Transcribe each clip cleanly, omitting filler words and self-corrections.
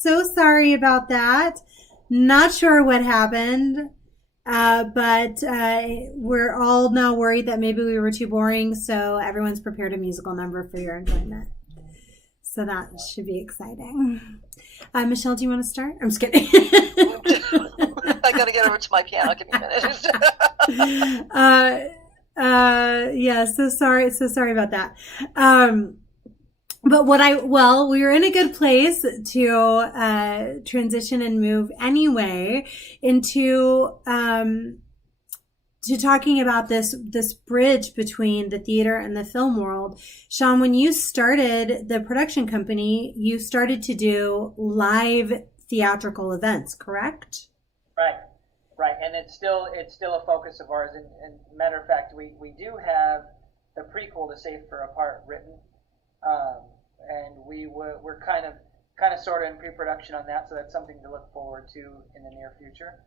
So sorry about that. Not sure what happened, but we're all now worried that maybe we were too boring, so everyone's prepared a musical number for your enjoyment. So that should be exciting. Michelle, do you want to start? I'm just kidding. I gotta get over to my piano. Give me a minute. Yeah, so sorry about that. But we were in a good place to transition and move anyway into to talking about this bridge between the theater and the film world. Sean, when you started the production company, you started to do live theatrical events, correct? Right, and it's still a focus of ours. And matter of fact, we do have the prequel to Safe for a Part written. And we're kind of sort of in pre-production on that, so that's something to look forward to in the near future.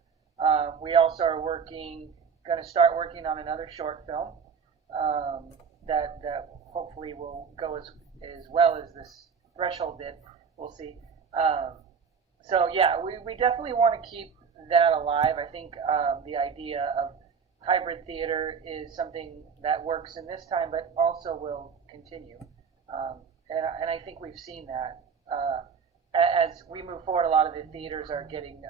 We also are going to start working on another short film that hopefully will go as well as this Threshold did. We'll see. So yeah, we definitely want to keep that alive. I think the idea of hybrid theater is something that works in this time, but also will continue. And I think we've seen that. As we move forward, a lot of the theaters are getting,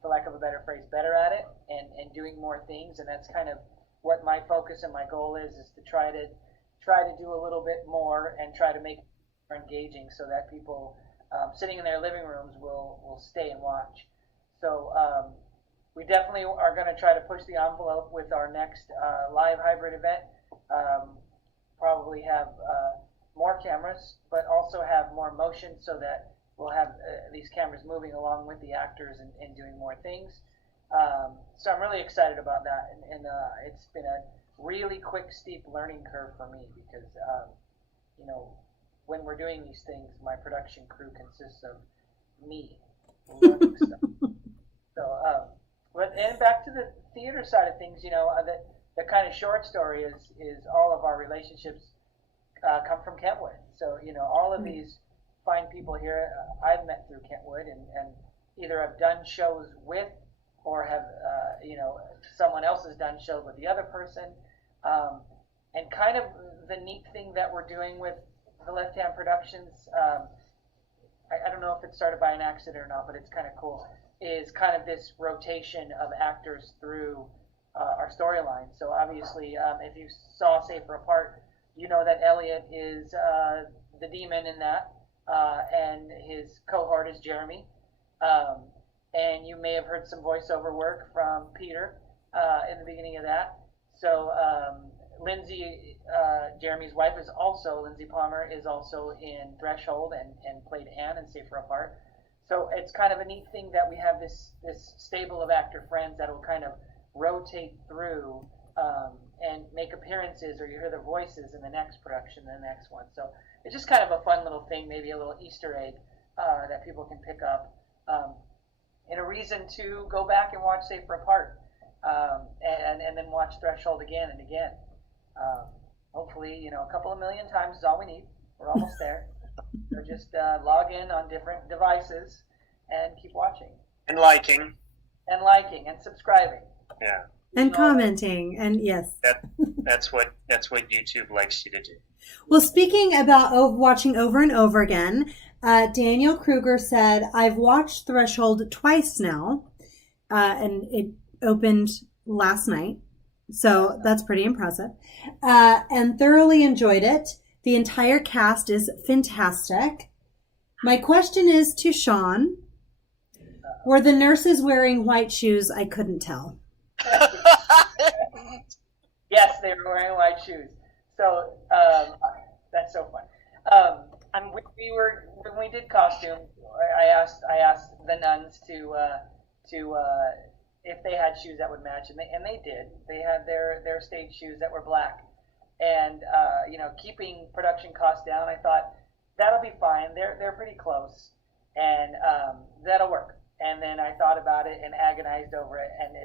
for lack of a better phrase, better at it and doing more things. And that's kind of what my focus and my goal is to try to do a little bit more and try to make it more engaging so that people sitting in their living rooms will stay and watch. So we definitely are going to try to push the envelope with our next live hybrid event. Probably have more cameras, but also have more motion so that we'll have these cameras moving along with the actors and doing more things. So I'm really excited about that, and it's been a really quick, steep learning curve for me because, when we're doing these things, my production crew consists of me learning stuff. So, and back to the theater side of things, the kind of short story is all of our relationships come from Kentwood. So, all of these fine people here I've met through Kentwood and either have done shows with or have, someone else has done shows with the other person. And kind of the neat thing that we're doing with the Left Hand Productions, I don't know if it started by an accident or not, but it's kind of cool, is kind of this rotation of actors through our storyline. So obviously, if you saw Safer Apart, you know that Elliot is the demon in that, and his cohort is Jeremy. And you may have heard some voiceover work from Peter in the beginning of that. So Lindsay, Jeremy's wife, Lindsay Palmer, is also in Threshold and played Anne in Safer Apart. So it's kind of a neat thing that we have this stable of actor friends that will kind of rotate through and make appearances, or you hear their voices in the next production, the next one. So it's just kind of a fun little thing, maybe a little Easter egg that people can pick up, and a reason to go back and watch Safer Apart, and then watch Threshold again and again. Hopefully, a couple of million times is all we need. We're almost there. So just log in on different devices and keep watching. And liking. And subscribing. Yeah. And commenting, and yes. That's what YouTube likes you to do. Well, speaking about watching over and over again, Daniel Kruger said, I've watched Threshold twice now, and it opened last night. So that's pretty impressive. And thoroughly enjoyed it. The entire cast is fantastic. My question is to Sean, were the nurses wearing white shoes? I couldn't tell. Yes, they were wearing white shoes. So that's so fun. And when we did costumes, I asked the nuns to if they had shoes that would match, and they did. They had their stage shoes that were black, and keeping production costs down, I thought that'll be fine. They're pretty close, and that'll work. And then I thought about it and agonized over it, and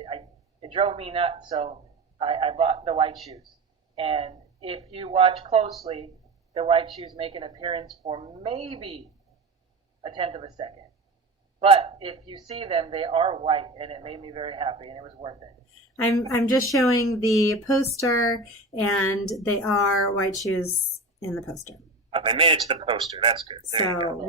it drove me nuts. So I bought the white shoes. And if you watch closely, the white shoes make an appearance for maybe a tenth of a second. But if you see them, they are white, and it made me very happy, and it was worth it. I'm just showing the poster, and they are white shoes in the poster. Oh, they made it to the poster. That's good. There you So go.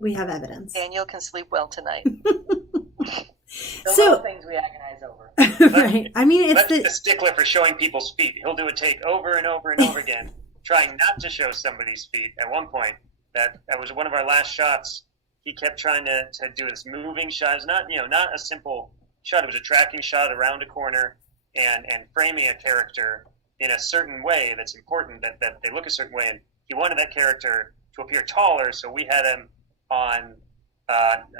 we have evidence. Daniel can sleep well tonight. The little things we agonize over. Right. I mean, it's the stickler for showing people's feet. He'll do a take over and over and over again, trying not to show somebody's feet. At one point, that was one of our last shots. He kept trying to do this moving shot. It's not a simple shot. It was a tracking shot around a corner and framing a character in a certain way that's important, that they look a certain way. And he wanted that character to appear taller, so we had him on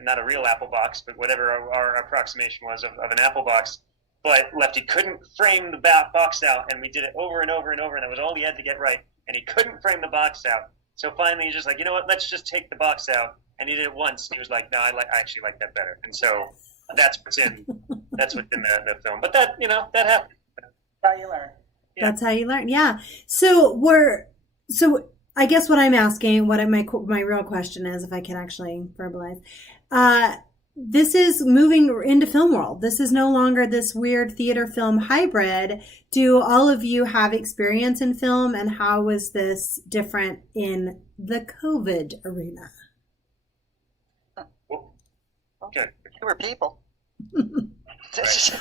not a real apple box, but whatever our approximation was of an apple box. But Lefty couldn't frame the box out, and we did it over and over and over, and that was all he had to get right. And he couldn't frame the box out. So finally, he's just like, you know what? Let's just take the box out. And he did it once. And he was like, no, I actually like that better. And so that's what's in the film. But that happened. That's how you learn. Yeah. That's how you learn. Yeah. So I guess what I'm asking, what my real question is, if I can actually verbalize, this is moving into film world. This is no longer this weird theater film hybrid. Do all of you have experience in film, and how was this different in the COVID arena? Good. We were people.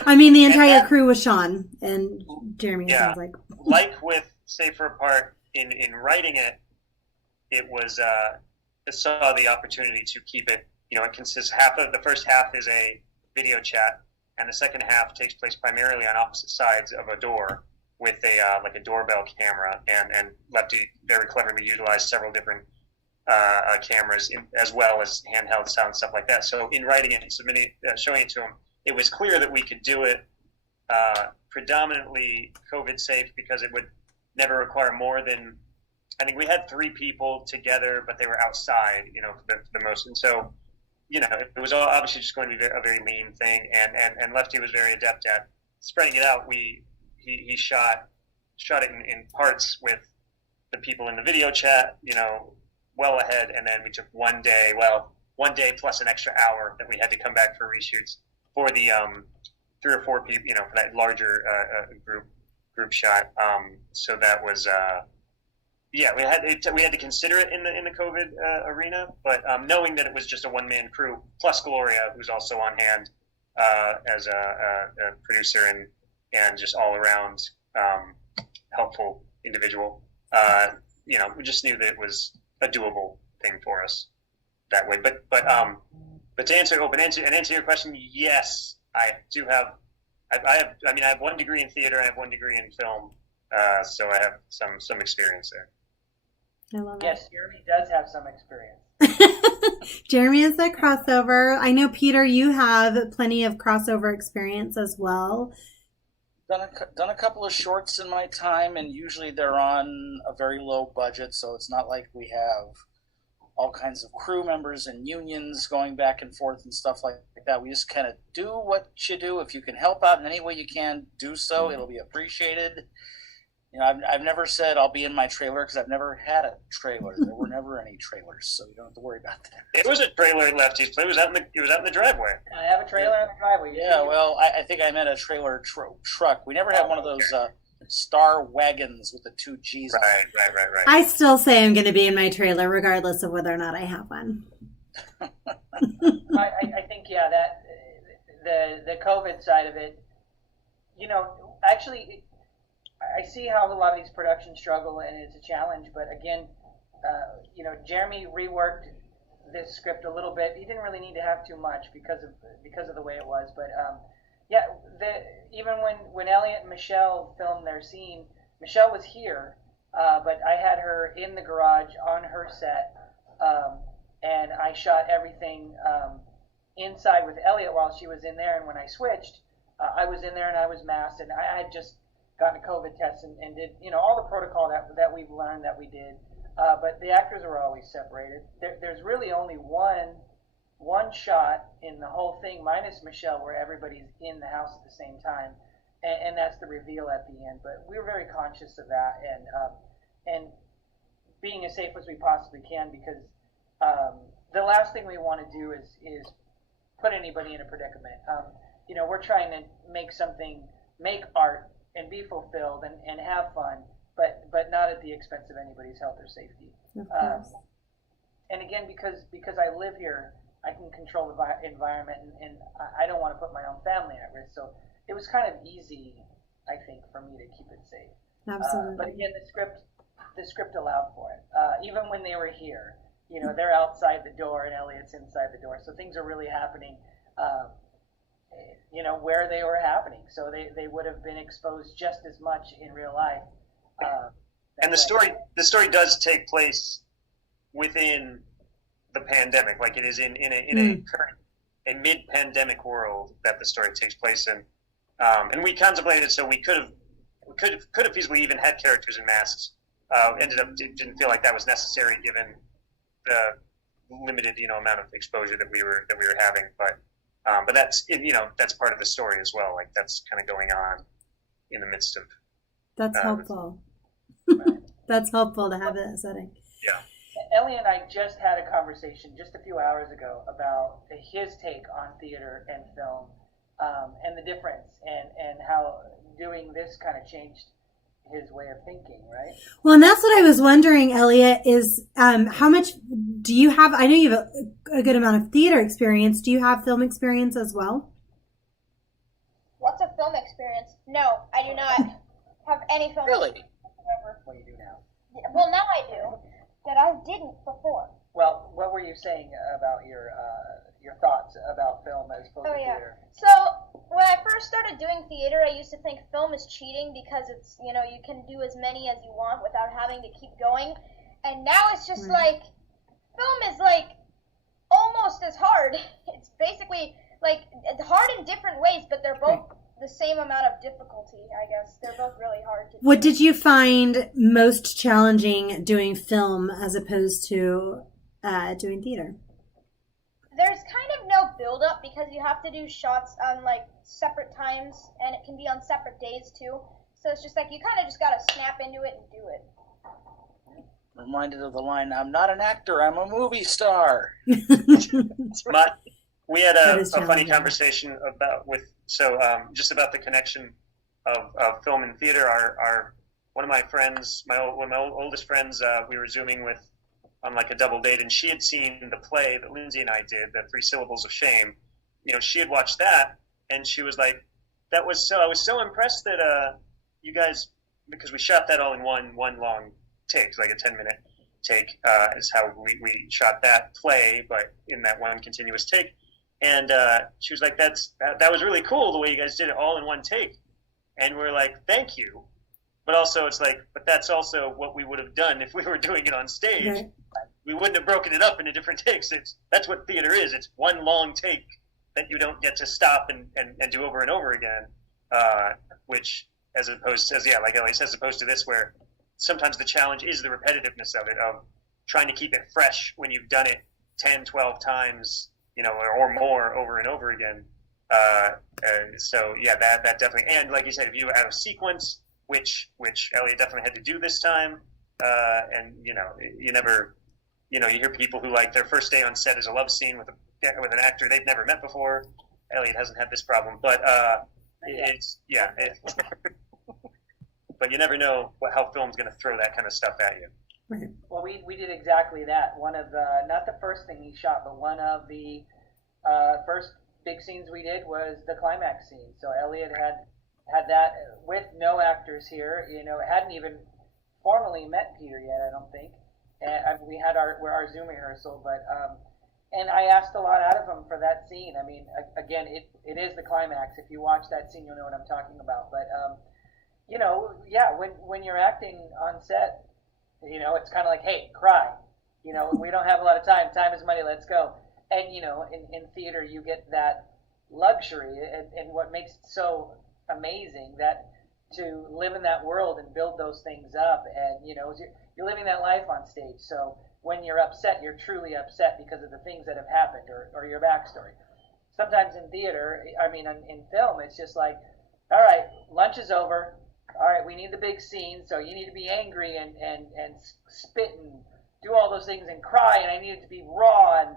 I mean, the entire crew was Sean and Jeremy. Yeah. Sounds like. Like with Safer Apart, in writing it, it was saw the opportunity to keep it. It consists the first half is a video chat, and the second half takes place primarily on opposite sides of a door with a doorbell camera, and Lefty very cleverly utilized several different cameras as well as handheld sound, stuff like that. So in writing it and showing it to him, it was clear that we could do it predominantly COVID safe, because it would never require more than, I think we had 3 people together, but they were outside, for the most. And so, it was all obviously just going to be a very lean thing. And Lefty was very adept at spreading it out. He shot it in parts with the people in the video chat, well ahead. And then we took one day plus an extra hour that we had to come back for reshoots for the 3 or 4 people, for that larger group shot. So that was we had to consider it in the COVID arena, but knowing that it was just a one-man crew plus Gloria, who's also on hand as a producer and just all around helpful individual. We just knew that it was a doable thing for us that way. But to answer your question, yes, I do have. I have 1 degree in theater. I have 1 degree in film, so I have some experience there. I love it. Yes, Jeremy does have some experience. Jeremy is a crossover. I know, Peter, you have plenty of crossover experience as well. Done a couple of shorts in my time, and usually they're on a very low budget, so it's not like we have all kinds of crew members and unions going back and forth and stuff like that. We just kind of do what you do. If you can help out in any way you can, do so. It'll be appreciated. I've never said I'll be in my trailer, because I've never had a trailer. There were never any trailers, so you don't have to worry about that. It was a trailer at Lefty's place. It was out in the driveway. I have a trailer in the driveway. Yeah, well, I think I meant a trailer truck. We never had one of those star wagons with the 2 G's. Right. I still say I'm going to be in my trailer regardless of whether or not I have one. I think, that the COVID side of it, actually, I see how a lot of these productions struggle, and it's a challenge. But again, Jeremy reworked this script a little bit. He didn't really need to have too much because of the way it was. But even when Elliot and Michelle filmed their scene, Michelle was here, but I had her in the garage on her set, and I shot everything inside with Elliot while she was in there. And when I switched, I was in there and I was masked, and I had just gotten a COVID test and did all the protocol that we've learned that we did. But the actors were always separated. There's really only one shot in the whole thing, minus Michelle, where everybody's in the house at the same time, and that's the reveal at the end. But we were very conscious of that, and being as safe as we possibly can, because the last thing we want to do is put anybody in a predicament. We're trying to make art and be fulfilled and have fun, but not at the expense of anybody's health or safety. Of course. And again, because I live here, I can control the environment, and I don't want to put my own family at risk. So it was kind of easy, I think, for me to keep it safe. Absolutely. But again, the script allowed for it. Even when they were here, they're outside the door and Elliot's inside the door. So things are really happening, where they were happening. So they would have been exposed just as much in real life. And the story does take place within the pandemic, like it is in a mid-pandemic world that the story takes place in. And we contemplated, so we could have feasibly even had characters in masks. Didn't feel like that was necessary given the limited amount of exposure that we were having. But that's that's part of the story as well. Like that's kind of going on in the midst of. That's helpful. That's helpful to have that setting. Yeah. Ellie and I just had a conversation just a few hours ago about his take on theater and film, and the difference, and how doing this kind of changed his way of thinking, right? Well, and that's what I was wondering, Elliot, is how much do you have? I know you have a good amount of theater experience. Do you have film experience as well? What's a film experience? No, I do not have any film Really? experience whatsoever. What do you do now? Well, now I do, that I didn't before. Well, what were you saying about your thoughts about film as opposed to theater? So when I first started doing theater, I used to think film is cheating because it's, you can do as many as you want without having to keep going. And now it's just like, film is like almost as hard. It's basically like hard in different ways, but they're both the same amount of difficulty, I guess. They're both really hard to do. What did you find most challenging doing film as opposed to doing theater? There's kind of no build-up because you have to do shots on like separate times, and it can be on separate days too. So it's just like you kind of just gotta snap into it and do it. Reminded of the line, "I'm not an actor, I'm a movie star." We had a funny conversation just about the connection of film and theater. Our one of my friends, one of my oldest friends, we were Zooming with on like a double date, and she had seen the play that Lindsay and I did, the 3 Syllables of Shame. She had watched that, and she was like, I was so impressed that you guys, because we shot that all in one long take, like a 10-minute take, is how we shot that play, but in that one continuous take. And she was like, that was really cool the way you guys did it all in one take. And we're like, thank you. But also it's like, but that's also what we would have done if we were doing it on stage. Right. We wouldn't have broken it up into different takes. That's what theater is. It's one long take that you don't get to stop and do over and over again. Which, as opposed to, like Ellie says, as opposed to this, where sometimes the challenge is the repetitiveness of it, of trying to keep it fresh when you've done it 10, 12 times, or more over and over again. So yeah, that definitely, and like you said, if you have a sequence, which Elliot definitely had to do this time, and you never, you hear people who like their first day on set is a love scene with an actor they've never met before. Elliot hasn't had this problem, but but you never know how film's going to throw that kind of stuff at you. Right. Well, we did exactly that. One of the, not the first thing he shot, but one of the first big scenes we did was the climax scene. So Elliot had that with no actors here. Hadn't even formally met Peter yet, I don't think. And we had our Zoom rehearsal, but and I asked a lot out of him for that scene. I mean, again, it is the climax. If you watch that scene, you'll know what I'm talking about. But when you're acting on set, it's kind of like, hey, cry. We don't have a lot of time. Time is money. Let's go. And in theater, you get that luxury, and what makes it so amazing that to live in that world and build those things up, and you're living that life on stage. So when you're upset, you're truly upset because of the things that have happened or your backstory. Sometimes in theater, in film, it's just like, all right, lunch is over. All right, we need the big scene, so you need to be angry and spit and do all those things and cry, and I need it to be raw. And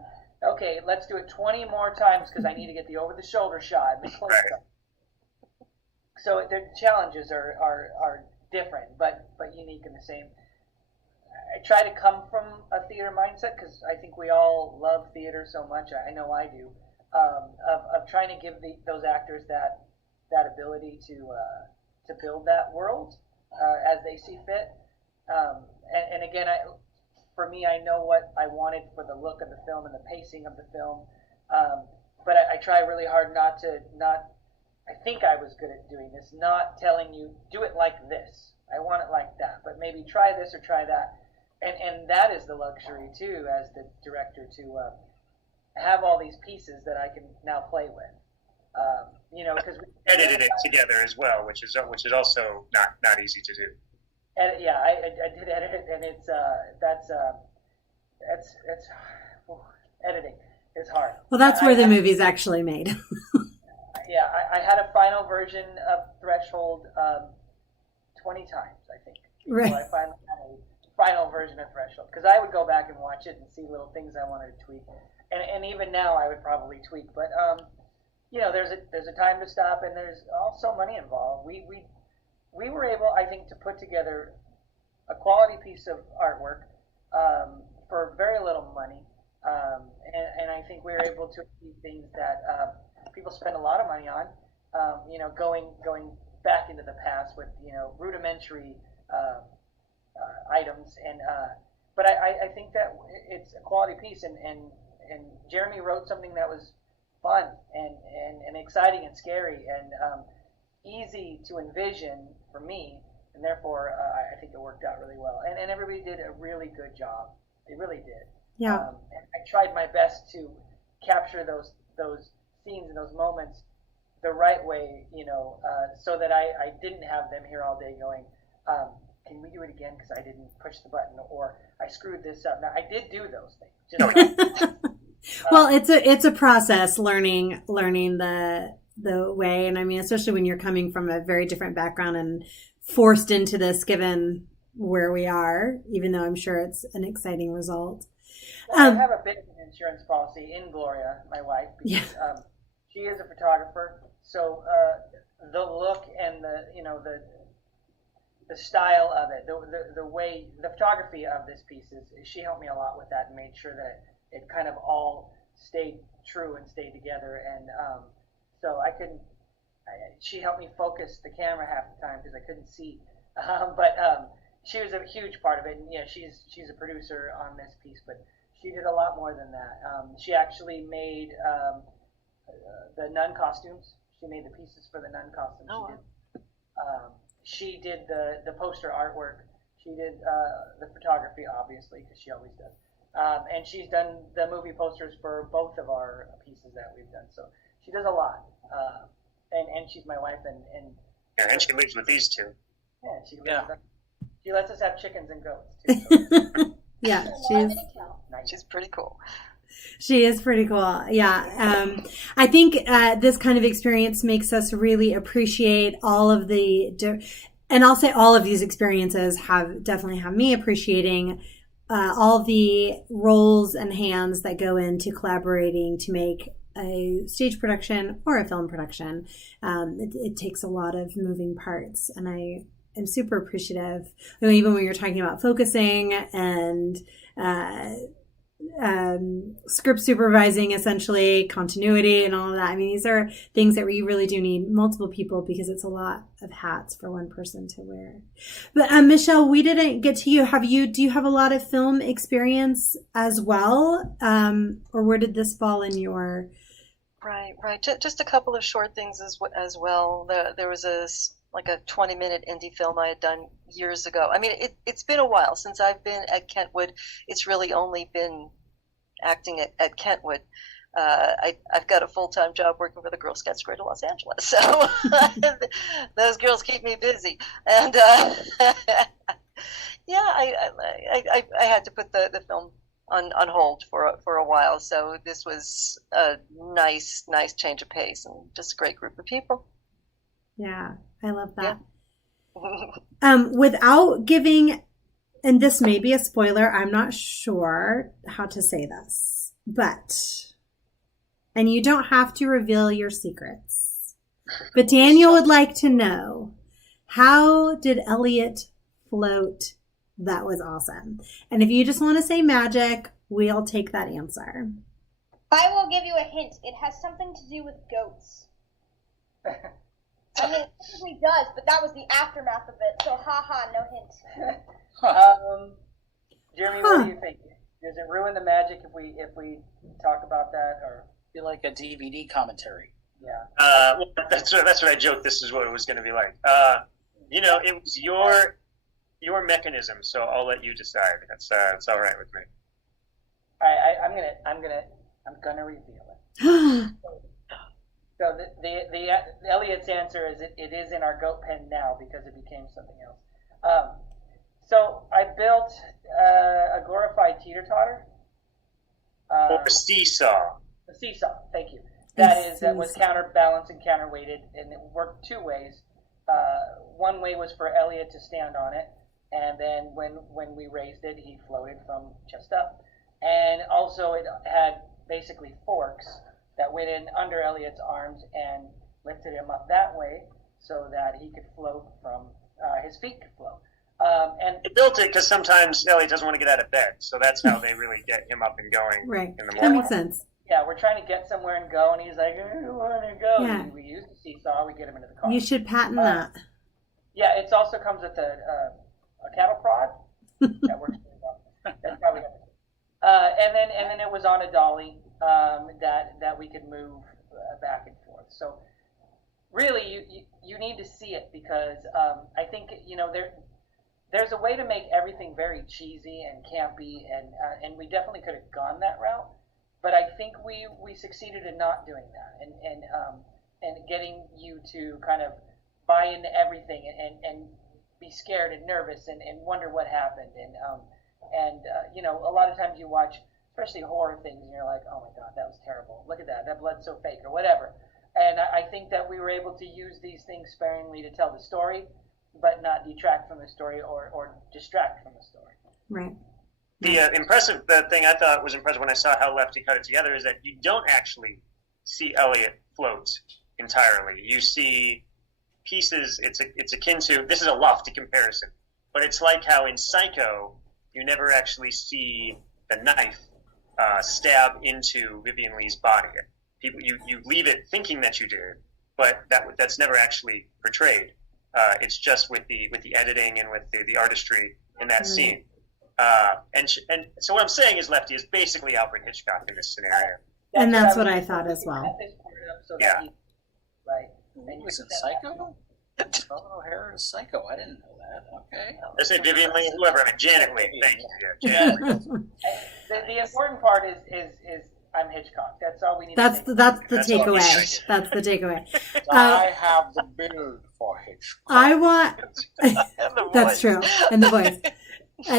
okay, let's do it 20 more times because I need to get the over-the-shoulder shot and the close-up. So the challenges are different, but unique in the same. I try to come from a theater mindset because I think we all love theater so much. I know I do. Of trying to give those actors that ability to build that world as they see fit. And again, for me, I know what I wanted for the look of the film and the pacing of the film. But I try really hard not. I think I was good at doing this, not telling you do it like this. I want it like that, but maybe try this or try that. And that is the luxury too, as the director, to have all these pieces that I can now play with. Because we edited it together as well, which is also not easy to do. Yeah, I did edit it, and it's editing is hard. Well, that's where the movie's actually made. Yeah, I had a final version of Threshold 20 times, I think. Right. I finally had a final version of Threshold, because I would go back and watch it and see little things I wanted to tweak, and even now I would probably tweak. But there's a time to stop, and there's also money involved. We were able, I think, to put together a quality piece of artwork for very little money, and I think we were able to achieve things that people spend a lot of money on. Going back into the past with rudimentary items, but I think that it's a quality piece, and Jeremy wrote something that was fun and exciting and scary and easy to envision for me, and therefore I think it worked out really well, and everybody did a really good job. They really did. Yeah. And I tried my best to capture those scenes and those moments the right way, so that I didn't have them here all day going, can we do it again because I didn't push the button, or I screwed this up. Now, I did do those things. Well, it's a process learning the way, and I mean, especially when you're coming from a very different background and forced into this given where we are, even though I'm sure it's an exciting result. Well, I have a bit of an insurance policy in Gloria, my wife, because she is a photographer, so the look and the style of it, the way, the photography of this piece she helped me a lot with that and made sure that it kind of all stayed true and stayed together. And so she helped me focus the camera half the time because I couldn't see. But she was a huge part of it. And yeah, she's a producer on this piece, but she did a lot more than that. She actually made the nun costumes. She made the pieces for the nun costumes. Oh. She did the poster artwork. She did the photography, obviously, because she always does. And she's done the movie posters for both of our pieces that we've done. So she does a lot. And she's my wife, and she lives with these two. Yeah, she lets us have chickens and goats too. So. Yeah, she's pretty cool. She is pretty cool. Yeah. I think this kind of experience makes us really appreciate all of and I'll say all of these experiences definitely have me appreciating all the roles and hands that go into collaborating to make a stage production or a film production. It takes a lot of moving parts, and I am super appreciative. Even when you're talking about focusing and script supervising, essentially continuity and all of that. I mean, these are things that we really do need multiple people because it's a lot of hats for one person to wear. But Michelle, we didn't get to you. Do you have a lot of film experience as well? Or where did this fall in your... Right. Just a couple of short things as well. There was a 20-minute indie film I had done years ago. I mean, it's been a while since I've been at Kentwood. It's really only been acting at Kentwood. I've got a full-time job working for the Girl Scouts Greater Los Angeles, so those girls keep me busy. And I had to put the film on hold for a while. So this was a nice change of pace and just a great group of people. Yeah, I love that. Without giving and this may be a spoiler, I'm not sure how to say this, and you don't have to reveal your secrets, but Daniel would like to know, how did Elliot float? That was awesome. And if you just want to say magic, we'll take that answer. I will give you a hint. It has something to do with goats. I mean, it probably does, but that was the aftermath of it, so haha, no hint. Jeremy, what do you think? Does it ruin the magic if we talk about that, or Be like a DVD commentary. yeah? Well, that's what I joked. This is what it was going to be like. It was your mechanism, so I'll let you decide. That's all right with me. All right, I'm gonna reveal it. So the Elliot's answer is it is in our goat pen now because it became something else. So I built a glorified teeter-totter. Or a seesaw. A seesaw, thank you. That was counterbalanced and counterweighted, and it worked two ways. One way was for Elliot to stand on it, and then when we raised it, he floated from chest up. And also it had basically forks that went in under Elliot's arms and lifted him up that way so that he could float from, his feet could float. And They built it because sometimes Elliot doesn't want to get out of bed, so that's how they really get him up and going Right. in the That morning. makes sense. yeah, we're trying to get somewhere and go, and he's like, I don't want to go. Yeah. We use the seesaw, we get him into the car. You should patent that. Yeah, it also comes with a cattle prod. That works really well. That's probably and then it was on a dolly that we could move back and forth. So really, you need to see it because I think there's a way to make everything very cheesy and campy, and we definitely could have gone that route. But I think we succeeded in not doing that, and getting you to kind of buy into everything and be scared and nervous and wonder what happened. And a lot of times you watch, especially horror things, and you're like, oh my God, that was terrible. Look at that blood's so fake, or whatever. And I think that we were able to use these things sparingly to tell the story, but not detract from the story or distract from the story. Right. The thing I thought was impressive when I saw how Lefty cut it together is that you don't actually see Elliot float entirely. You see pieces. It's akin to, this is a lofty comparison, but it's like how in Psycho you never actually see the knife stab into Vivian Lee's body. People, you leave it thinking that you did, but that's never actually portrayed. It's just with the editing and with the artistry in that scene. And so what I'm saying is Lefty is basically Alfred Hitchcock in this scenario. And that's what I thought as well. Yeah. Right. He was in Psycho? Charlotte O'Hara is Psycho. I didn't know that. Okay. I said Vivian Lee, whoever. I mean, Janet Lee. Thank you. Yeah, Janet Lee. The important part is I'm Hitchcock. That's all we need. That's to the That's all we takeaway. need. That's the takeaway. I have the build for Hitchcock. I want. And the That's voice. true. And the voice.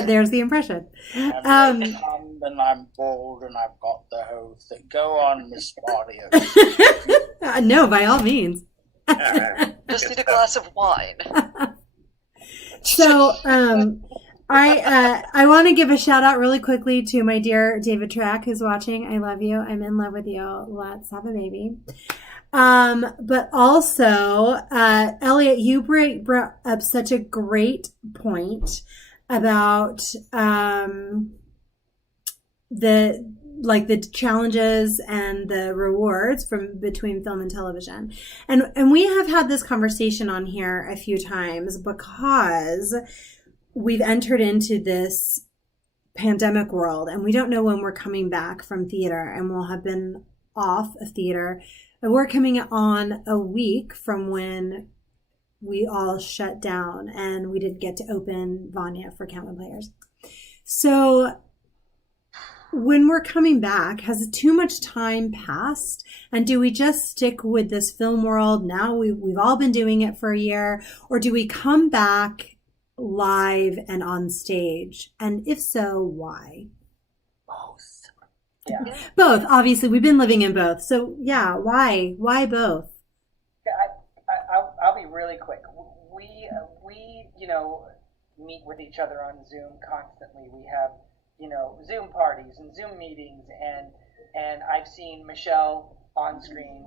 There's the impression. I'm and I'm bold and I've got the whole thing. Go on, Miss Claudia. No, by all means. Just need a glass of wine. So, I want to give a shout out really quickly to my dear David Track who's watching. I love you. I'm in love with you. Let's have a baby. But also, Elliot, you brought up such a great point about the challenges and the rewards from between film and television. And we have had this conversation on here a few times because we've entered into this pandemic world and we don't know when we're coming back from theater, and we'll have been off of theater. And we're coming on a week from when we all shut down and we didn't get to open Vanya for Kentwood Players. So when we're coming back, has too much time passed? And do we just stick with this film world? Now we've all been doing it for a year, or do we come back live and on stage? And if so, why? Both. Yeah. Both. Obviously, we've been living in both. So yeah, why? Why both? I'll be really quick. We meet with each other on Zoom constantly. We have, Zoom parties and Zoom meetings, and I've seen Michelle on screen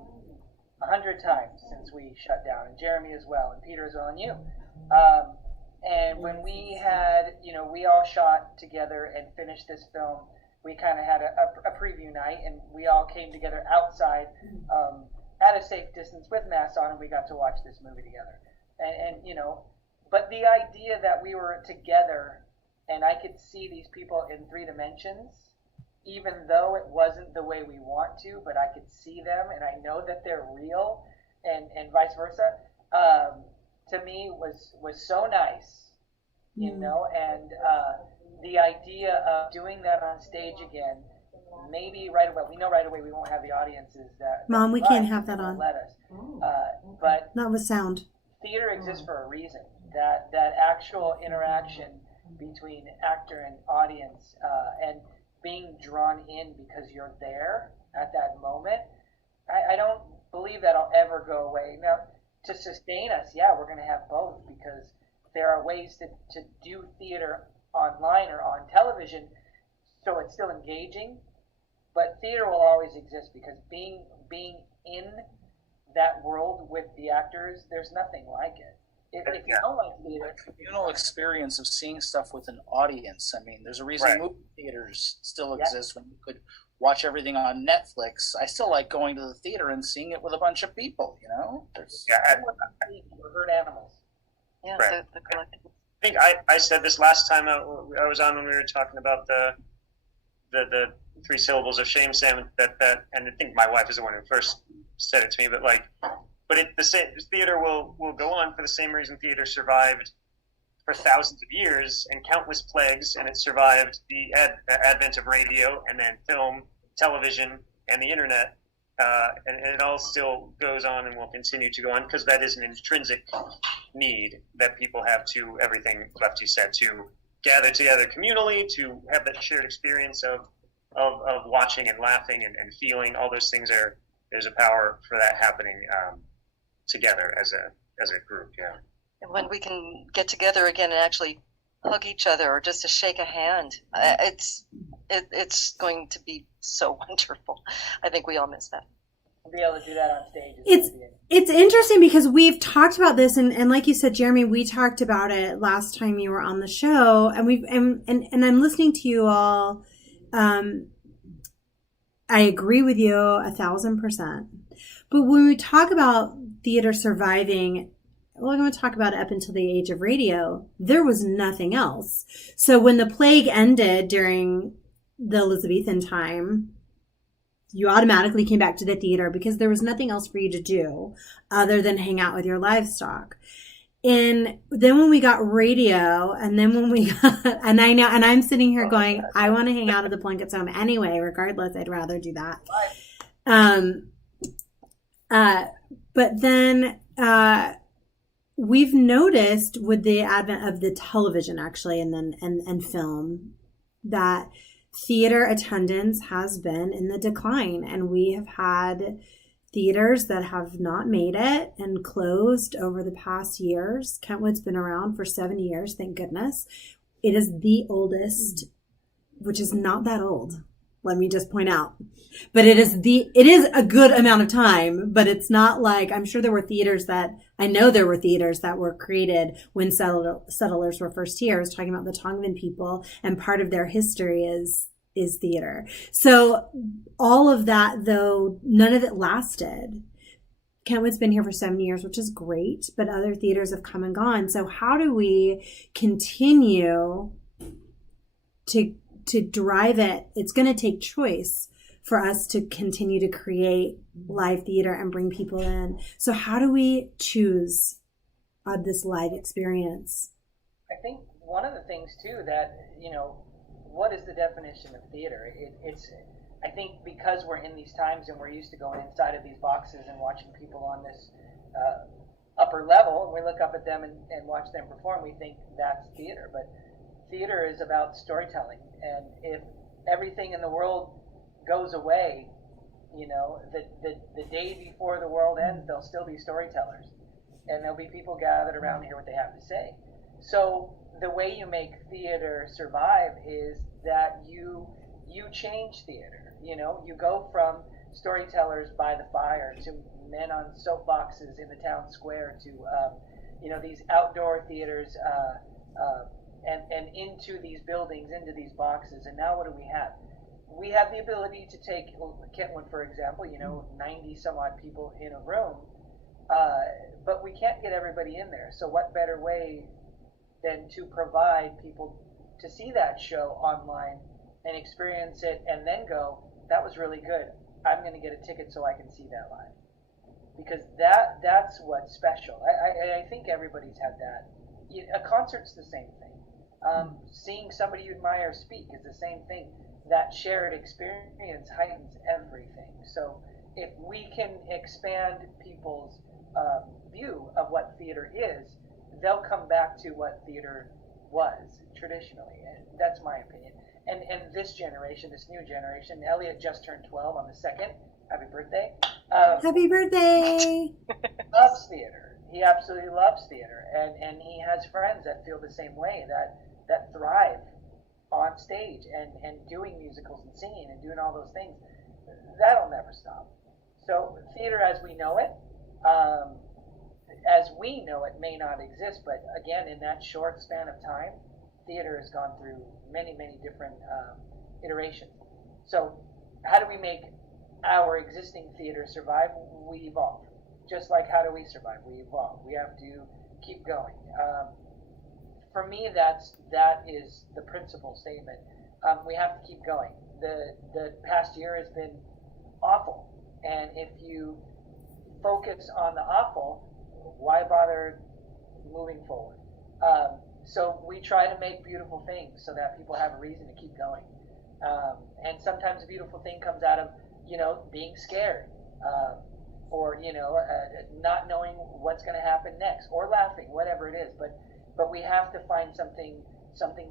100 times since we shut down, and Jeremy as well, and Peter as well, and you. And when we had, we all shot together and finished this film, we kind of had a preview night, and we all came together outside at a safe distance with masks on, and we got to watch this movie together. And but the idea that we were together and I could see these people in 3 dimensions, even though it wasn't the way we want to, but I could see them and I know that they're real, and vice versa, to me was so nice, and the idea of doing that on stage again, maybe right away, we know right away we won't have the audiences that Mom, we can't have that on. Let us. But not with sound. Theater exists for a reason. That actual interaction between actor and audience, and being drawn in because you're there at that moment, I don't believe that'll ever go away. Now, to sustain us, yeah, we're going to have both, because there are ways to do theater online or on television, so it's still engaging, but theater will always exist, because being in that world with the actors, there's nothing like it. If you don't like theater, the communal experience of seeing stuff with an audience. I mean, there's a reason movie theaters still exist when you could watch everything on Netflix. I still like going to the theater and seeing it with a bunch of people. There's herd animals. Yeah, Right. the collective. I think I said this last time I was on, when we were talking about the 3 syllables of shame, Sam. That and I think my wife is the one who first said it to me. But the theater will go on for the same reason theater survived for thousands of years and countless plagues, and it survived the advent of radio and then film, television, and the internet, and it all still goes on and will continue to go on, because that is an intrinsic need that people have to everything Lefty said, to gather together communally, to have that shared experience of watching and laughing and feeling. All those things there's a power for that happening together as a group. Yeah. And when we can get together again and actually hug each other or just to shake a hand, it's going to be so wonderful. I think we all miss that. Be able to do that on stage. It's interesting, because we've talked about this, and like you said, Jeremy, we talked about it last time you were on the show, and I'm listening to you all. I agree with you 1,000%. But when we talk about theater surviving, we're going to talk about it up until the age of radio. There was nothing else. So when the plague ended during the Elizabethan time, you automatically came back to the theater, because there was nothing else for you to do other than hang out with your livestock. And then when we got radio, and then when we got, and I know, and I'm sitting here going, I want to hang out at the Plunkett's home anyway, regardless. I'd rather do that. But then we've noticed with the advent of the television, actually, and film, that theater attendance has been in the decline, and we have had theaters that have not made it and closed over the past years. Kentwood's been around for 7 years, thank goodness. It is the oldest, which is not that old, let me just point out. But it is a good amount of time, but it's not like, I'm sure there were theaters that were created when settlers were first here. I was talking about the Tongvan people, and part of their history is theater. So all of that, though, none of it lasted. Kentwood's been here for 7 years, which is great, but other theaters have come and gone. So how do we continue to drive it? It's going to take choice for us to continue to create live theater and bring people in. So how do we choose this live experience? I think one of the things too that, what is the definition of theater? I think because we're in these times and we're used to going inside of these boxes and watching people on this upper level, and we look up at them and watch them perform, we think that's theater. But theater is about storytelling, and if everything in the world goes away, the day before the world ends, there'll still be storytellers, and there'll be people gathered around to hear what they have to say. So the way you make theater survive is that you change theater. You know, you go from storytellers by the fire to men on soapboxes in the town square to these outdoor theaters and into these buildings, into these boxes. And now what do we have? We have the ability to take Kentwood, for example, 90 some odd people in a room, but we can't get everybody in there. So what better way than to provide people to see that show online and experience it and then go, that was really good. I'm going to get a ticket so I can see that live. Because that's what's special. I think everybody's had that. A concert's the same thing. Seeing somebody you admire speak is the same thing. That shared experience heightens everything. So if we can expand people's view of what theater is, they'll come back to what theater was traditionally. And that's my opinion. And this generation, this new generation, Elliot just turned 12 on the 2nd. Happy birthday. Happy birthday! Loves theater. He absolutely loves theater. And he has friends that feel the same way, that thrive on stage and doing musicals and singing and doing all those things. That'll never stop. So theater as we know it, may not exist, but again, in that short span of time, theater has gone through many, many different iterations. So how do we make our existing theater survive? We evolve. Just like how do we survive? We evolve. We have to keep going. For me, that is the principal statement. We have to keep going. The past year has been awful, and if you focus on the awful, why bother moving forward? So we try to make beautiful things so that people have a reason to keep going. And sometimes a beautiful thing comes out of being scared, or not knowing what's going to happen next, or laughing, whatever it is. But we have to find something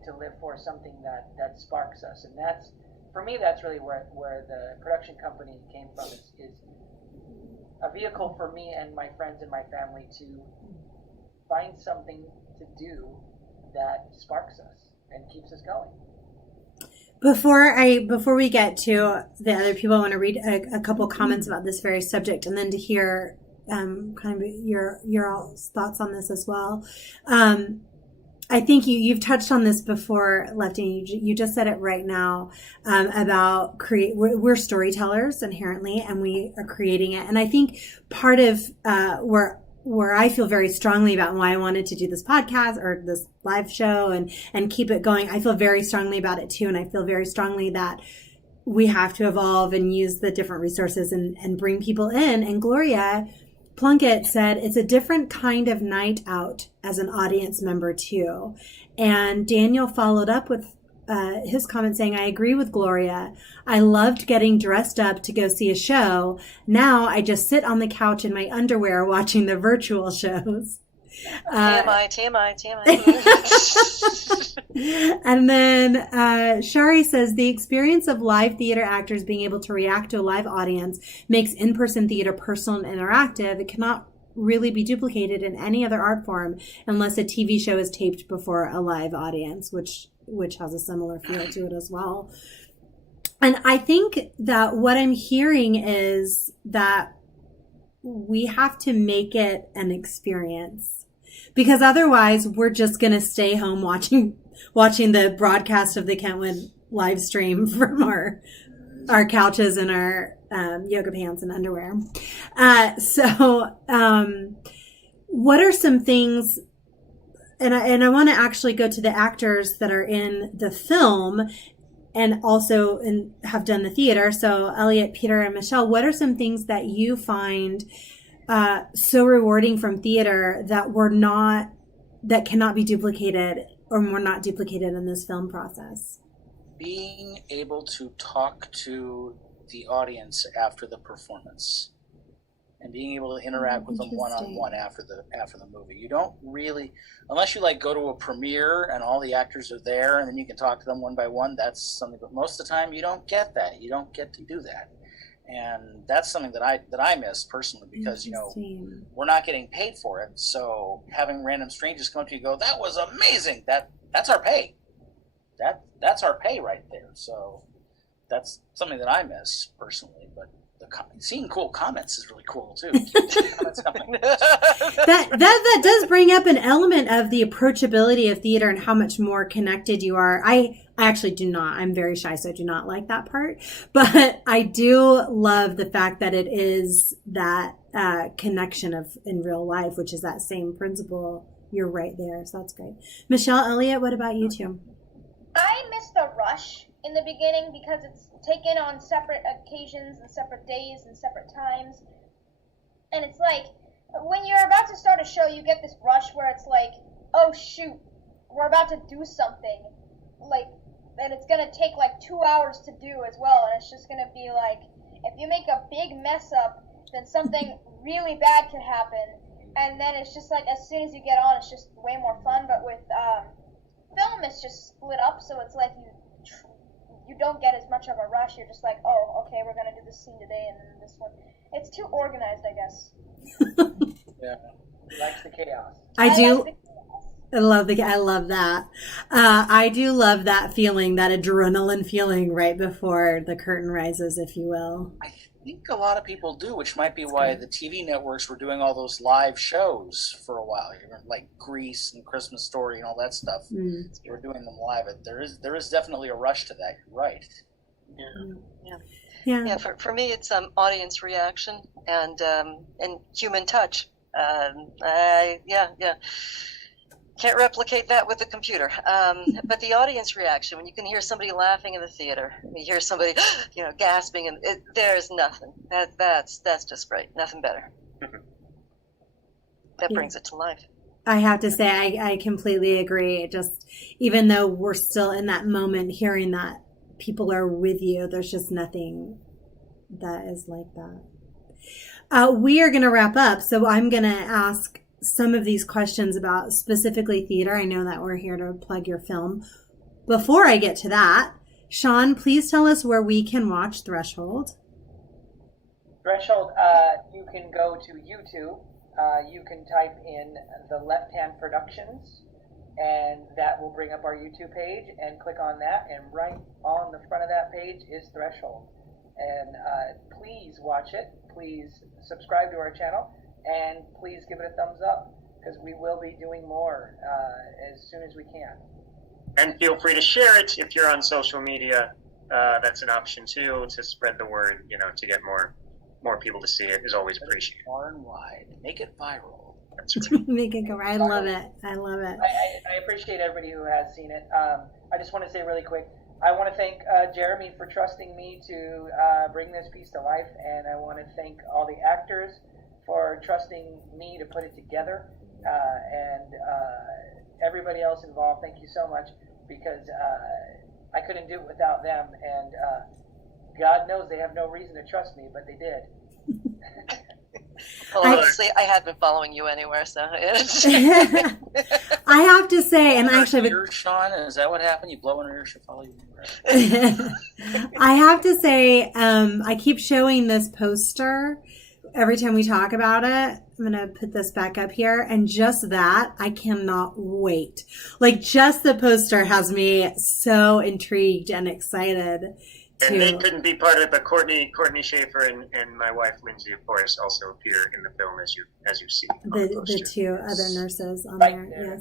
to live for, something that sparks us, and that's, for me, that's really where the production company came from. Is a vehicle for me and my friends and my family to find something to do that sparks us and keeps us going. Before we get to the other people, I want to read a couple comments about this very subject, and then to hear kind of your all's thoughts on this as well. I think you've touched on this before, Lefty. You just said it right now about we're storytellers inherently, and we are creating it. And I think part of where I feel very strongly about and why I wanted to do this podcast or this live show and keep it going, I feel very strongly about it too. And I feel very strongly that we have to evolve and use the different resources and bring people in. And Gloria Plunkett said it's a different kind of night out as an audience member too. And Daniel followed up with his comment saying, I agree with Gloria. I loved getting dressed up to go see a show. Now I just sit on the couch in my underwear watching the virtual shows. TMI. And then Shari says, the experience of live theater actors being able to react to a live audience makes in-person theater personal and interactive. It cannot really be duplicated in any other art form unless a TV show is taped before a live audience, which has a similar feel to it as well. And I think that what I'm hearing is that we have to make it an experience, because otherwise we're just going to stay home watching the broadcast of the Kentwood live stream from our couches and our yoga pants and underwear. So what are some things, and I want to actually go to the actors that are in the film and also have done the theater. So Elliot, Peter, and Michelle, what are some things that you find so rewarding from theater that cannot be duplicated or were not duplicated in this film process? Being able to talk to the audience after the performance and being able to interact with them one-on-one after the movie. You don't really, unless you go to a premiere and all the actors are there and then you can talk to them one by one, that's something, but most of the time you don't get that. You don't get to do that. And that's something that I miss personally, because we're not getting paid for it. So having random strangers come up to you and go, "That was amazing," that's our pay. That's our pay right there. So that's something that I miss personally. But seeing cool comments is really cool too. that does bring up an element of the approachability of theater and how much more connected you are. I actually do not. I'm very shy, so I do not like that part. But I do love the fact that it is that connection of in real life, which is that same principle. You're right there, so that's great. Michelle, Elliott, what about you two? I miss the rush in the beginning because it's taken on separate occasions and separate days and separate times. And it's like, when you're about to start a show, you get this rush where it's like, oh shoot, we're about to do something. Like, and it's going to take like 2 hours to do as well. And it's just going to be like, if you make a big mess up, then something really bad can happen. And then it's just like, as soon as you get on, it's just way more fun. But with film, it's just split up, so it's like you don't get as much of a rush. You're just like, oh, okay, we're gonna do this scene today and then this one. It's too organized, I guess. Yeah, he likes the chaos. I love that. I do love that feeling, that adrenaline feeling right before the curtain rises, if you will. I think a lot of people do, which might be why the TV networks were doing all those live shows for a while, like Grease and Christmas Story and all that stuff. They were doing them live. There is definitely a rush to that. You're right. Yeah. For me, it's audience reaction and human touch. Can't replicate that with the computer. But the audience reaction, when you can hear somebody laughing in the theater, you hear somebody, gasping, and there's nothing. That's just great. Nothing better. That brings it to life. I have to say, I completely agree. Just even though we're still in that moment, hearing that people are with you, there's just nothing that is like that. We are going to wrap up, so I'm going to ask some of these questions about specifically theater. I know that we're here to plug your film. Before I get to that, Sean, please tell us where we can watch Threshold. Threshold, you can go to YouTube. You can type in the Left Hand Productions, and that will bring up our YouTube page, and click on that, and right on the front of that page is Threshold. And please watch it. Please subscribe to our channel. And please give it a thumbs up, because we will be doing more as soon as we can. And feel free to share it if you're on social media. That's an option too, to spread the word. To get more people to see it is always appreciated. Far and wide, make it viral. That's right. Make it go. I love it. I appreciate everybody who has seen it. I just want to say really quick, I want to thank Jeremy for trusting me to bring this piece to life, and I want to thank all the actors for trusting me to put it together, and everybody else involved. Thank you so much, because I couldn't do it without them, and God knows they have no reason to trust me, but they did. Well, honestly, I had been following you anywhere, so. I have to say, and actually, Sean, is that what happened? You blow in her ear, she'll follow you. I have to say, I keep showing this poster every time we talk about it. I'm going to put this back up here. And just that, I cannot wait. Like, just the poster has me so intrigued and excited. And they couldn't be part of it, but Courtney Schaefer and my wife Lindsay, of course, also appear in the film as you see. The two other nurses on there.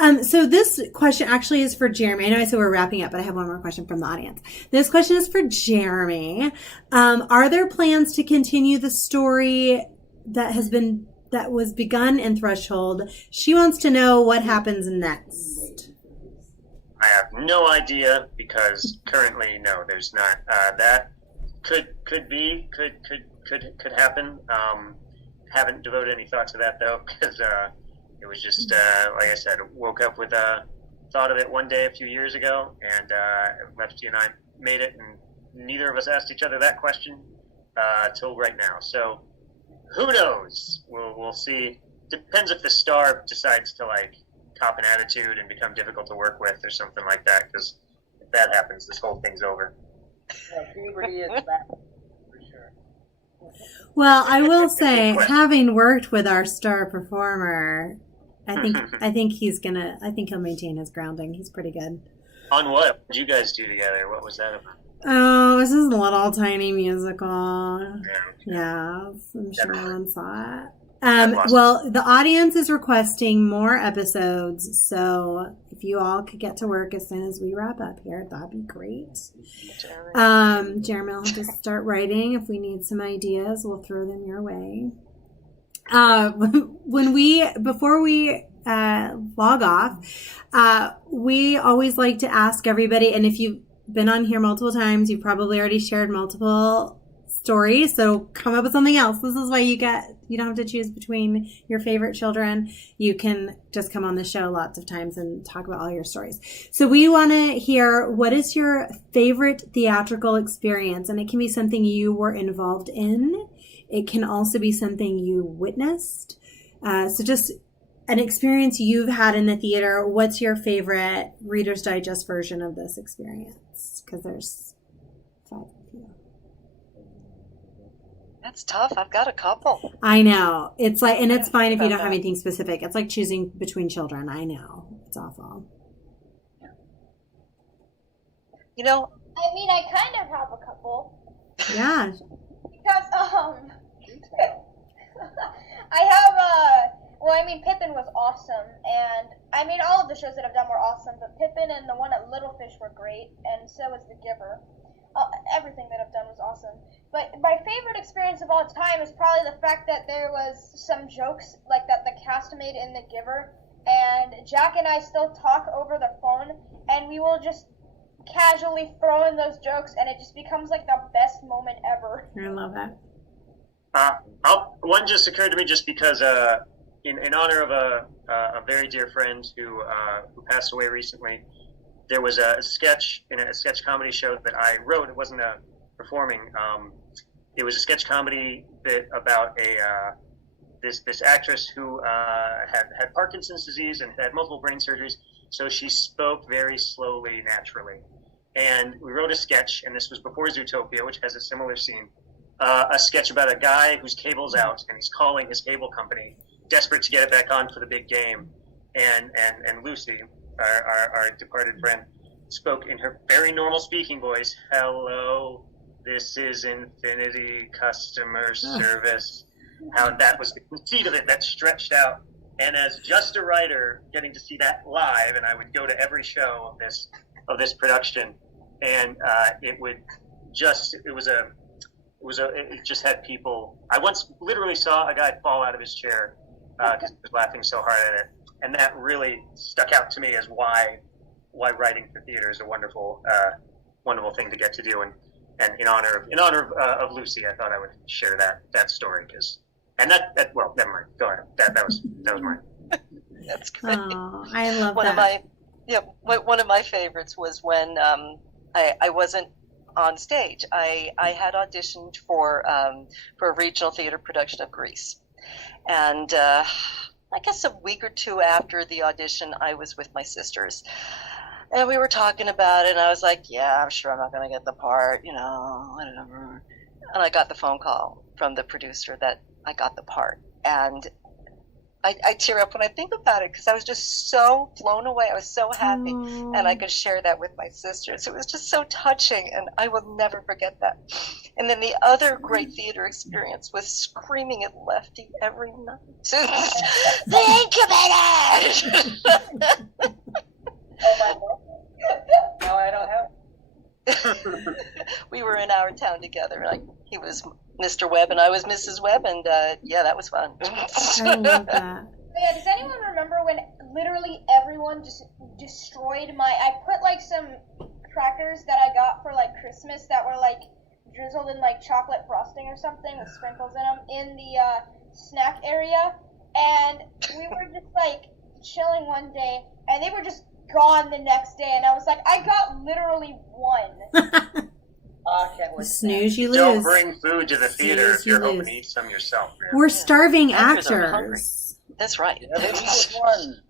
Yes. So this question actually is for Jeremy. I know I said we're wrapping up, but I have one more question from the audience. This question is for Jeremy. Are there plans to continue the story that was begun in Threshold? She wants to know what happens next. I have no idea, because currently, no, there's not. That could happen. Haven't devoted any thought to that though, because it was just like I said, woke up with a thought of it one day a few years ago, and Lefty and I made it, and neither of us asked each other that question till right now. So who knows? We'll see. Depends if the star decides to cop an attitude and become difficult to work with or something like that, because if that happens, this whole thing's over. Puberty is back, for sure. Well, I will say, having worked with our star performer, I think he'll maintain his grounding. He's pretty good. On what did you guys do together? What was that about? Oh, this is a little tiny musical. Yeah, I'm sure no one saw it. Well, the audience is requesting more episodes, so if you all could get to work as soon as we wrap up here, that'd be great. Jeremy will just start writing. If we need some ideas, we'll throw them your way. Before we log off, we always like to ask everybody, and if you've been on here multiple times, you've probably already shared multiple stories, so come up with something else. This is why you don't have to choose between your favorite children. You can just come on the show lots of times and talk about all your stories. So we want to hear, what is your favorite theatrical experience? And it can be something you were involved in. It can also be something you witnessed. So just an experience you've had in the theater. What's your favorite Reader's Digest version of this experience? Because there's 5 of you. That's tough. I've got a couple. I know. It's like, and it's fine if you don't have anything specific. It's like choosing between children. I know. It's awful. You know, I mean, I kind of have a couple. Yeah. Because, I have, well, I mean, Pippin was awesome, and, I mean, all of the shows that I've done were awesome, but Pippin and the one at Little Fish were great, and so was The Giver. Everything that I've done was awesome. But my favorite experience of all time is probably the fact that there was some jokes like that the cast made in The Giver, and Jack and I still talk over the phone, and we will just casually throw in those jokes, and it just becomes like the best moment ever. I love that. One just occurred to me just because in honor of a very dear friend who passed away recently. There was a sketch in a sketch comedy show that I wrote. It wasn't a performing. It was a sketch comedy bit about this actress who had Parkinson's disease and had multiple brain surgeries. So she spoke very slowly, naturally. And we wrote a sketch, and this was before Zootopia, which has a similar scene. A sketch about a guy whose cable's out, and he's calling his cable company, desperate to get it back on for the big game. And Lucy, our departed friend, spoke in her very normal speaking voice, "Hello, this is Infinity Customer Service." How that was the conceit of it, that stretched out. And as just a writer, getting to see that live, and I would go to every show of this production, and it just had people. I once literally saw a guy fall out of his chair because he was laughing so hard at it. And that really stuck out to me as why writing for theater is a wonderful thing to get to do. And in honor of Lucy, I thought I would share that story well, never mind. Go ahead. That was mine. That's great. Oh, I love that. One of my favorites was when I wasn't on stage. I had auditioned for a regional theater production of Grease, and I guess a week or two after the audition, I was with my sisters. And we were talking about it, and I was like, yeah, I'm sure I'm not going to get the part, whatever. And I got the phone call from the producer that I got the part. And I tear up when I think about it, because I was just so blown away. I was so happy, and I could share that with my sisters. It was just so touching, and I will never forget that. And then the other great theater experience was screaming at Lefty every night. The Incubator! Oh my God. No, I don't have. We were in our town together. Like, he was Mr. Webb and I was Mrs. Webb, and yeah, that was fun. I love that. Yeah, does anyone remember when literally everyone just destroyed I put like some crackers that I got for like Christmas that were like drizzled in like chocolate frosting or something with sprinkles in them in the snack area, and we were just like chilling one day, and they were just gone the next day, and I was like, I got literally one. I can't wait. Snooze, you lose. Don't bring food to the theater if you're hoping lose. to eat some yourself. Man. We're starving Actors are hungry. actors. That's right. Yeah, there was one.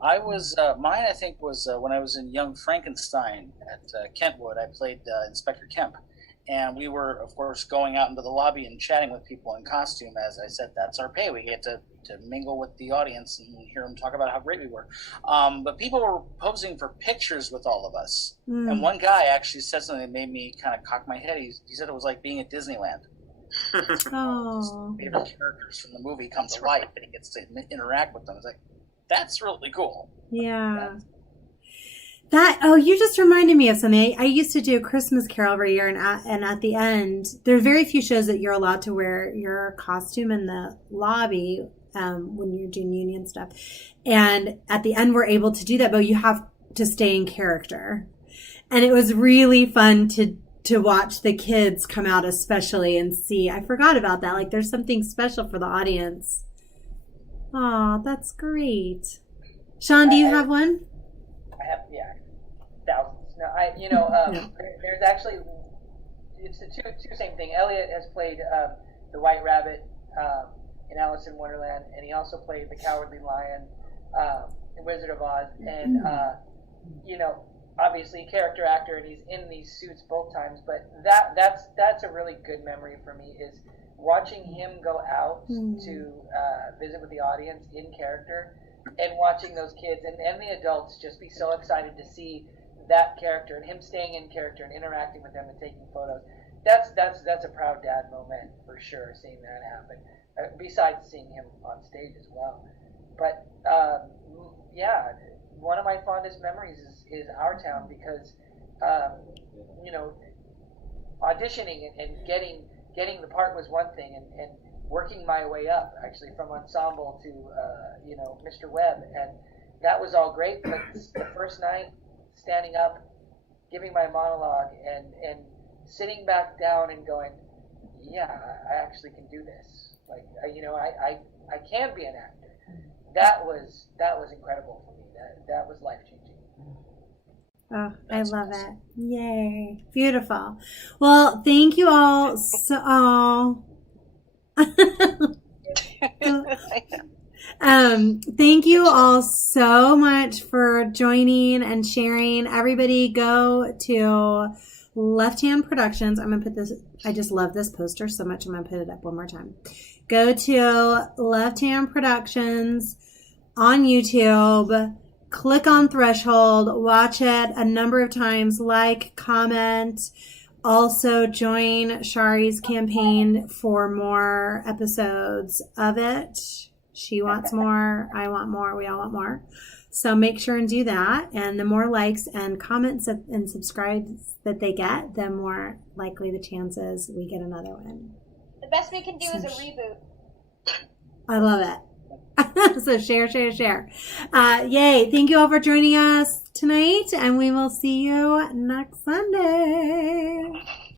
I was mine. I think was when I was in Young Frankenstein at Kentwood. I played Inspector Kemp, And we were, of course, going out into the lobby and chatting with people in costume. As I said, that's our pay. We get to mingle with the audience and hear them talk about how great we were. But people were posing for pictures with all of us. And one guy actually said something that made me kind of cock my head. He said it was like being at Disneyland. Oh. Favorite characters from the movie come to life, and he gets to interact with them. It's like, that's really cool. Yeah. You just reminded me of something. I used to do a Christmas Carol every year, and at the end, there are very few shows that you're allowed to wear your costume in the lobby when you're doing union stuff. And at the end, we're able to do that, but you have to stay in character. And it was really fun to watch the kids come out, especially, and see. I forgot about that. Like, there's something special for the audience. Oh, that's great. Sean, do you have one? I have, thousands. There's actually, it's the two same thing. Elliot has played the White Rabbit in Alice in Wonderland, and he also played the Cowardly Lion in Wizard of Oz. And obviously character actor, and he's in these suits both times. But that's a really good memory for me, is watching him go out to visit with the audience in character, and watching those kids and the adults just be so excited to see that character, and him staying in character and interacting with them and taking photos. That's a proud dad moment for sure, seeing that happen. Besides seeing him on stage as well. But one of my fondest memories is our town, because auditioning and getting the part was one thing, and working my way up, actually, from ensemble to Mr. Webb, and that was all great. But the first night, standing up, giving my monologue, and sitting back down and going, yeah, I actually can do this. Like, I can be an actor. That was incredible for me. That was life changing. Oh, I love it. Yay. Beautiful. Well, thank you all thank you all so much for joining and sharing. Everybody go to Left Hand Productions. I'm going to put this, I just love this poster so much. I'm going to put it up one more time. Go to Left Hand Productions on YouTube. Click on Threshold. Watch it a number of times. Like, comment. Also join Shari's campaign for more episodes of it. She wants more. I want more. We all want more. So make sure and do that. And the more likes and comments and subscribes that they get, the more likely the chances we get another one. The best we can do is a reboot. I love it. So share. Yay. Thank you all for joining us tonight, and we will see you next Sunday.